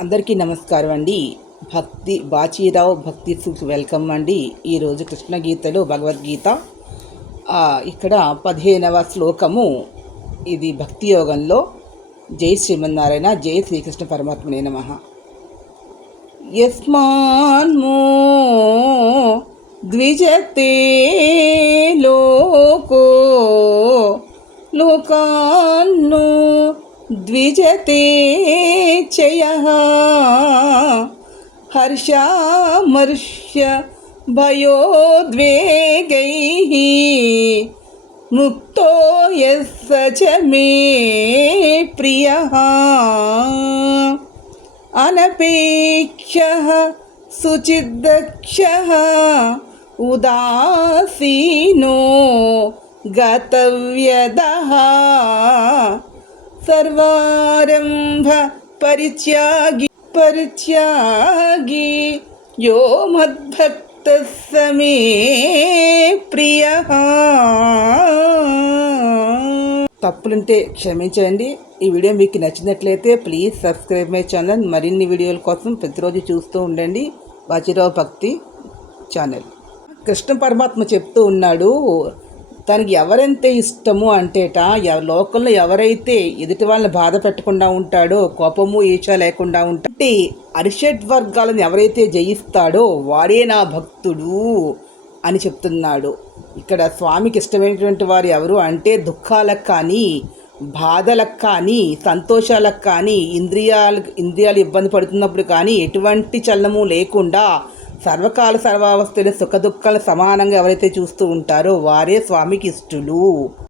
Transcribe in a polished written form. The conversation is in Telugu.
అందరికీ నమస్కారం అండి. భక్తి బాచీరావు భక్తి సూక్తి వెల్కమ్ అండి. ఈరోజు కృష్ణ గీతలో భగవద్గీత ఇక్కడ 15వ శ్లోకము. ఇది భక్తి యోగంలో. జై శ్రీమన్నారాయణ, జై శ్రీకృష్ణ పరమాత్మనే నమః. యస్మాన్మో ద్విజతే లోకో లోకాన్నో ద్విజతే చయః హర్షామర్ష్య భయోద్వేగైః ముక్తో యస్స చ మే ప్రియః అనపేక్షః శుచిర్దక్షః ఉదాసీనో గతవ్యదః సర్వారంభ పరిత్యాగి యో మద్భక్తః స మే ప్రియః. తప్పులుంటే క్షమించండి. ఈ వీడియో మీకు నచ్చినట్లయితే ప్లీజ్ సబ్స్క్రైబ్ మై ఛానల్. మరిన్ని వీడియోల కోసం ప్రతిరోజు చూస్తూ ఉండండి బాచీరావు భక్తి ఛానల్. కృష్ణ పరమాత్మ చెప్తూ ఉన్నాడు, తనకి ఎవరైతే ఇష్టము అంటేట లోకంలో ఎవరైతే ఎదుటి వాళ్ళని బాధ పెట్టకుండా ఉంటాడో, కోపము ఈర్ష లేకుండా ఉంటే అరిషడ్ వర్గాలను ఎవరైతే జయిస్తాడో వాడే నా భక్తుడు అని చెప్తున్నాడు. ఇక్కడ స్వామికి ఇష్టమైనటువంటి వారు ఎవరు అంటే దుఃఖాలకు కానీ, బాధలకు కానీ, సంతోషాలకు కానీ, ఇంద్రియాలు ఇబ్బంది పడుతున్నప్పుడు కానీ ఎటువంటి చలనము లేకుండా సర్వకాల సర్వావస్థలు సుఖ దుఃఖాలు సమానంగా ఎవరైతే చూస్తూ ఉంటారో వారే స్వామికి ఇష్టలు.